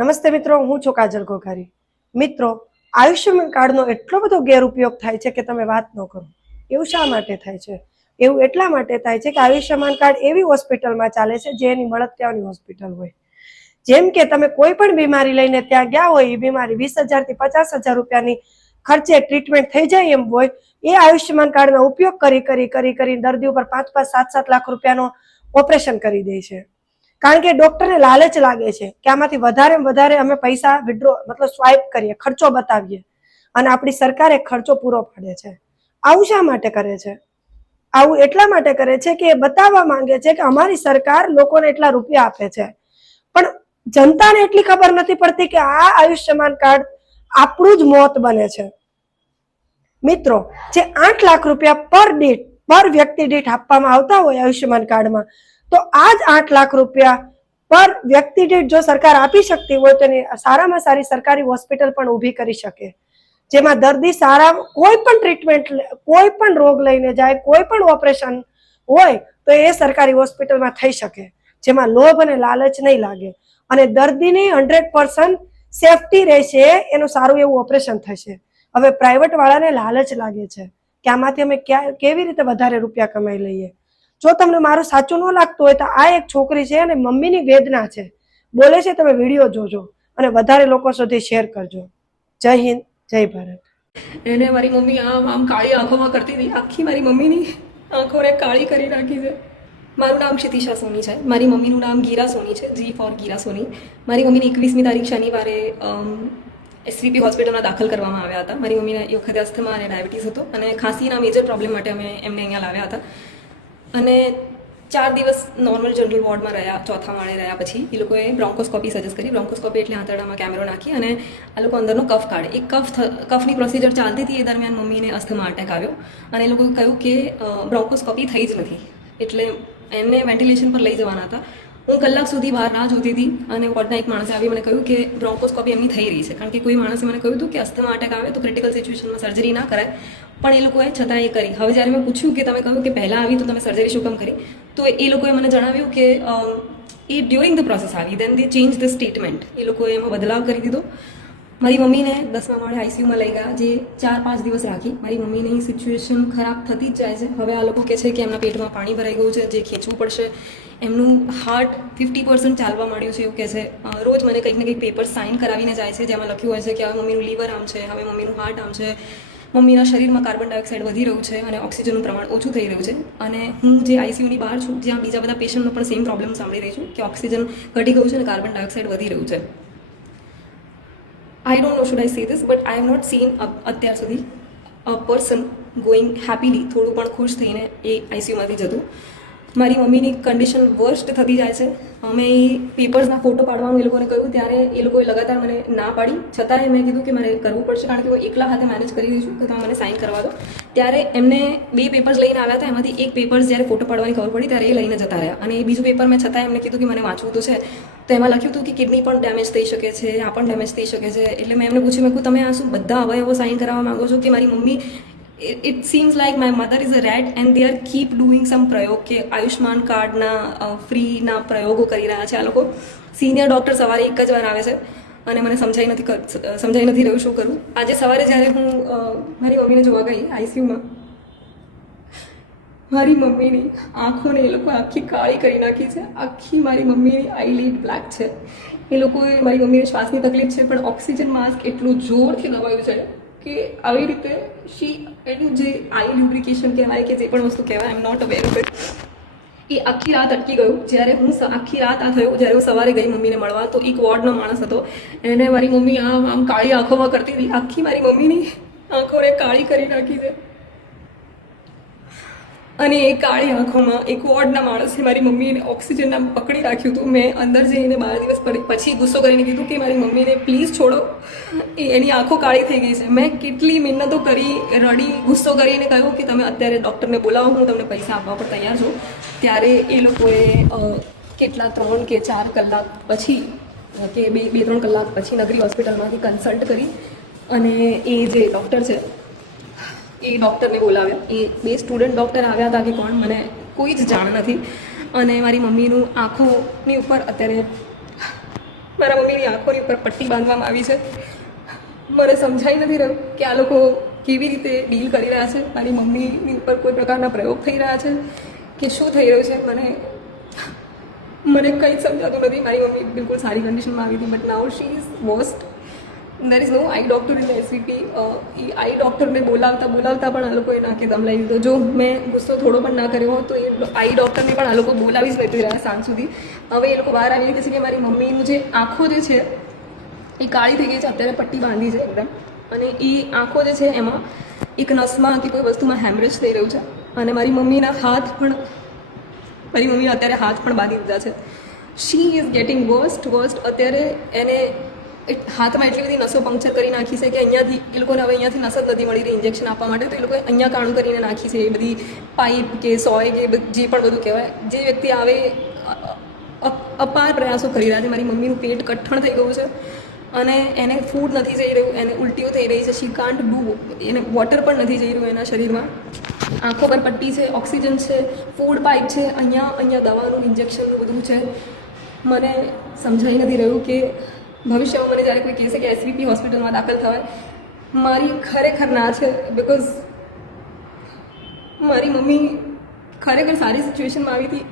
નમસ્તે મિત્રો, હું છું કાજલ ઘોઘારી. મિત્રો, આયુષ્યમાન કાર્ડનો એટલો બધો ગેરઉપયોગ થાય છે કે તમે વાત ન કરો. એવું શા માટે થાય છે? એવું એટલા માટે થાય છે કે આયુષ્યમાન કાર્ડ એવી હોસ્પિટલમાં ચાલે છે જે એની મળતિયાઓની હોસ્પિટલ હોય. જેમ કે તમે કોઈ પણ બીમારી લઈને ત્યાં ગયા હોય, એ બીમારી 20,000 થી 50,000 રૂપિયાની ખર્ચે ટ્રીટમેન્ટ થઈ જાય એમ હોય, એ આયુષ્યમાન કાર્ડનો ઉપયોગ કરી દર્દી ઉપર 5-5, 7-7 લાખ રૂપિયાનો ઓપરેશન કરી દે છે. કારણ કે ડોક્ટરને લાલચ લાગે છે કે આમાંથી વધારે અમે પૈસા વિડ્રો મતલબ સ્વાઇપ કરીએ, ખર્ચો બતાવીએ, અને આપણી સરકાર એ ખર્ચો પૂરો પાડે છે. આવું શા માટે કરે છે? આવું એટલા માટે કરે છે કે એ બતાવવા માંગે છે કે અમારી સરકાર લોકોને એટલા રૂપિયા આપે છે, પણ જનતાને એટલી ખબર નથી પડતી કે આ આયુષ્યમાન કાર્ડ આપણું જ મોત બને છે. મિત્રો, જે 8 લાખ રૂપિયા પર વ્યક્તિ દીઠ આપવામાં આવતા હોય આયુષ્યમાન કાર્ડમાં, તો આ જ 8 લાખ રૂપિયા પર વ્યક્તિ દીઠ જો સરકાર આપી શકતી હોય તો એની સારામાં સારી સરકારી હોસ્પિટલ પણ ઊભી કરી શકે, જેમાં દર્દી સારા કોઈ પણ ટ્રીટમેન્ટ, કોઈ પણ રોગ લઈને જાય, કોઈ પણ ઓપરેશન હોય તો એ સરકારી હોસ્પિટલમાં થઈ શકે, જેમાં લોભ અને લાલચ નહીં લાગે અને દર્દીની 100% સેફટી રહેશે, એનું સારું એવું ઓપરેશન થશે. હવે પ્રાઇવેટ વાળાને લાલચ લાગે છે કે આમાંથી અમે કેવી રીતે વધારે રૂપિયા કમાઈ લઈએ. જો તમને મારું સાચું ન લાગતું હોય તો આ એક છોકરી છે અને મમ્મીની વેદના છે, બોલે છે, તમે વિડીયો જોજો અને વધારે લોકો સુધી શેર કરજો. જય હિન્દ, જય ભારત. એને મારી મમ્મી આમ કાળી આંખોમાં કરતી હતી, આખી મારી મમ્મીની આંખોને કાળી કરી નાખી છે. મારું નામ ક્ષિતિશા સોની છે, મારી મમ્મીનું નામ ગીરા સોની છે, જી ફોર ગીરા સોની. મારી મમ્મીને 21મી તારીખ શનિવારે એસવીપી હોસ્પિટલમાં દાખલ કરવામાં આવ્યા હતા. મારી મમ્મીને એ વખતે અસ્થમા અને ડાયાબિટીસ હતો અને ખાંસીના મેજર પ્રોબ્લેમ માટે અમે એમને અહીંયા લાવ્યા હતા. અને 4 દિવસ નોર્મલ જનરલ વોર્ડમાં રહ્યા, ચોથા માળે રહ્યા પછી એ લોકોએ બ્રોન્કોસ્કોપી સજેસ્ટ કરી. બ્રોન્કોસ્કોપી એટલે આંતરડામાં કેમેરો નાખી અને આ લોકો અંદરનો કફ કાઢે. એ કફની પ્રોસિજર ચાલતી હતી, એ દરમિયાન મમ્મીને અસ્થમા અટેક આવ્યો અને એ લોકોએ કહ્યું કે બ્રોન્કોસ્કોપી થઈ જ નથી, એટલે એમને વેન્ટિલેશન પર લઈ જવાના હતા. હું કલાક સુધી બહાર રાહ જોતી હતી અને વોર્ડના એક માણસે આવી મને કહ્યું કે બ્રોન્કોસ્કોપી એમની થઈ રહી છે, કારણ કે કોઈ માણસે મને કહ્યું હતું કે અસ્થમા અટેક આવે તો ક્રિટિકલ સિચ્યુએશનમાં સર્જરી ના કરાય, પણ એ લોકોએ છતાં એ કરી. હવે જ્યારે મેં પૂછ્યું કે તમે કહ્યું કે પહેલાં આવી તો તમે સર્જરી શું કામ કરી, તો એ લોકોએ મને જણાવ્યું કે એ ડ્યુરિંગ ધ પ્રોસેસ આવી, દેન દે ચેન્જ ધ સ્ટેટમેન્ટ. એ લોકોએ એમાં બદલાવ કરી દીધો. મારી મમ્મીને 10મા માળે આઈસીયુમાં લઈ ગયા, જે 4-5 દિવસ રાખી. મારી મમ્મીની સિચ્યુએશન ખરાબ થતી જ જાય છે. હવે આ લોકો કહે છે કે એમના પેટમાં પાણી ભરાઈ ગયું છે, જે ખેંચવું પડશે. એમનું હાર્ટ 50% ચાલવા માંડ્યું છે એવું કહે છે. રોજ મને કંઈક ને કંઈક પેપર સાઇન કરાવીને જાય છે, જેમાં લખ્યું હોય છે કે હવે મમ્મીનું લીવર આમ છે, હવે મમ્મીનું હાર્ટ આમ છે, મમ્મીના શરીરમાં કાર્બન ડાયોક્સાઇડ વધી રહ્યું છે અને ઓક્સિજનનું પ્રમાણ ઓછું થઈ રહ્યું છે. અને હું જે આઈસીયુની બહાર છું, જ્યાં બીજા બધા પેશન્ટનો પણ સેમ પ્રોબ્લેમ સાંભળી રહી છું કે ઓક્સિજન ઘટી ગયું છે અને કાર્બન ડાયોક્સાઇડ વધી રહ્યું છે. I don't know should I say this, but I have not seen અત્યાર સુધી અ પર્સન ગોઈંગ હેપીલી, થોડું પણ ખુશ થઈને એ આઈસીયુમાંથી જતું. મારી મમ્મીની કન્ડિશન વર્સ્ટ થતી જાય છે. અમે એ પેપર્સના ફોટો પાડવાનું એ લોકોને કહ્યું, ત્યારે એ લોકોએ લગાતાર મને ના પાડી. છતાંય મેં કીધું કે મારે કરવું પડશે, કારણ કે હું એકલા હાથે મેનેજ કરી રહી છું, તો તમે મને સાઇન કરવા દો. ત્યારે એમને 2 પેપર્સ લઈને આવ્યા હતા, એમાંથી એક પેપર્સ જ્યારે ફોટો પાડવાની ખબર પડી ત્યારે એ લઈને જતા રહ્યા. અને એ બીજું પેપર મેં છતાં એમને કીધું કે મને વાંચવું તો છે, તો એમાં લખ્યું હતું કે કિડની પણ ડેમેજ થઈ શકે છે, આ પણ ડેમેજ થઈ શકે છે. એટલે મેં એમને પૂછ્યું, મેં કહ્યું તમે આ શું બધા અવયવો સાઇન કરાવવા માંગો છો કે મારી mummy, it seems like my mother is a rat and they are keep doing some પ્રયોગ કે આયુષ્માન કાર્ડના ફ્રીના પ્રયોગો કરી રહ્યા છે આ લોકો. સિનિયર ડૉક્ટર સવારે એક જ વાર આવે છે અને મને સમજાઈ નથી રહ્યું શું કરું. આજે સવારે જ્યારે હું મારી મમ્મીને જોવા ગઈ આઈસીયુમાં, મારી મમ્મીની આંખોને એ લોકો આખી કાળી કરી નાખી છે. આખી મારી મમ્મીની આઈલીડ બ્લેક છે. એ લોકોએ મારી મમ્મીને શ્વાસની તકલીફ છે, પણ ઓક્સિજન માસ્ક એટલું જોરથી દબાવ્યું છે કે આવી રીતે એનું જે આઈ લ્યુબ્રિકેશન કહેવાય કે જે પણ વસ્તુ કહેવાય, I am not aware of it, એ આખી રાત અટકી ગયું. જ્યારે હું આખી રાત આ થયું, જ્યારે હું સવારે ગઈ મમ્મીને મળવા, તો એક વોર્ડનો માણસ હતો, એને મારી મમ્મી આમ કાળી આંખોમાં કરતી હતી. આખી મારી મમ્મીની આંખોને કાળી કરી નાખી છે. અને એ કાળી આંખોમાં એક વોર્ડના માણસે મારી મમ્મીને ઓક્સિજન આમ પકડી રાખ્યું હતું. મેં અંદર જઈને 12 દિવસ પછી ગુસ્સો કરીને કીધું કે મારી મમ્મીને પ્લીઝ છોડો, એની આંખો કાળી થઈ ગઈ છે. મેં કેટલી મહેનતો કરી, રડી, ગુસ્સો કરીને કહ્યું કે તમે અત્યારે ડૉક્ટરને બોલાવો, હું તમને પૈસા આપવા પર તૈયાર છું. ત્યારે એ લોકોએ કેટલા 3 કે 4 કલાક પછી કે 2-3 કલાક પછી નગરી હોસ્પિટલમાંથી કન્સલ્ટ કરી અને એ જે ડૉક્ટર છે એ ડૉક્ટરને બોલાવ્યા. એ 2 સ્ટુડન્ટ ડૉક્ટર આવ્યા હતા કે કોણ, મને કોઈ જ જાણ નથી. અને મારી મમ્મીનું આંખોની ઉપર અત્યારે મારા મમ્મીની આંખોની ઉપર પટ્ટી બાંધવામાં આવી છે. મને સમજાઈ નથી રહ્યું કે આ લોકો કેવી રીતે ડીલ કરી રહ્યા છે. મારી મમ્મીની ઉપર કોઈ પ્રકારના પ્રયોગ થઈ રહ્યા છે કે શું થઈ રહ્યું છે મને કંઈ જ સમજાતું નથી. મારી મમ્મી બિલકુલ સારી કન્ડિશનમાં આવી હતી, but now she is worst. There is no I doctor in SVP. એ આઈ ડૉક્ટરને બોલાવતા પણ આ લોકોએ નાકે દમ લઈ લીધો. જો મેં ગુસ્સો થોડો પણ ના કર્યો હોત તો એ આઈ ડૉક્ટરને પણ આ લોકો બોલાવી જ નથી રહ્યા સાંજ સુધી. હવે એ લોકો બહાર આવીને કહે છે કે મારી મમ્મીનું જે આંખો જે છે એ કાળી થઈ ગઈ છે, અત્યારે પટ્ટી બાંધી છે એકદમ, અને એ આંખો જે છે એમાં એક નસમાં કે કોઈ વસ્તુમાં હેમરેજ થઈ રહ્યું છે. અને મારી મમ્મીએ અત્યારે હાથ પણ બાંધી દીધા છે. She is getting worst. અત્યારે એને હાથમાં એટલી બધી નસો પંક્ચર કરી નાખી છે કે અહીંયાથી એ લોકોને હવે અહીંયાથી નસ જ નથી મળી રહી ઇન્જેક્શન આપવા માટે, તો એ લોકોએ અહીંયા કાણું કરીને નાખી છે. એ બધી પાઇપ કે સોય કે જે પણ બધું કહેવાય, જે વ્યક્તિ આવે અપાર પ્રયાસો કરી રહ્યા છે. મારી મમ્મીનું પેટ કઠણ થઈ ગયું છે અને એને ફૂડ નથી જઈ રહ્યું, એને ઉલટીઓ થઈ રહી છે. શી કાન્ટ ડુ, એને વોટર પણ નથી જઈ રહ્યું એના શરીરમાં. આંખો પર પટ્ટી છે, ઓક્સિજન છે, ફૂડ પાઇપ છે, અહીંયા દવાનું ઇન્જેક્શનનું બધું છે. મને સમજાઈ નથી રહ્યું કે ભવિષ્યમાં મને જ્યારે કોઈ કહેશે કે એસવીપી હોસ્પિટલમાં દાખલ થવાય, મારી ખરેખર ના છે. બિકોઝ મારી મમ્મી ખરેખર સારી સિચ્યુએશનમાં આવી હતી.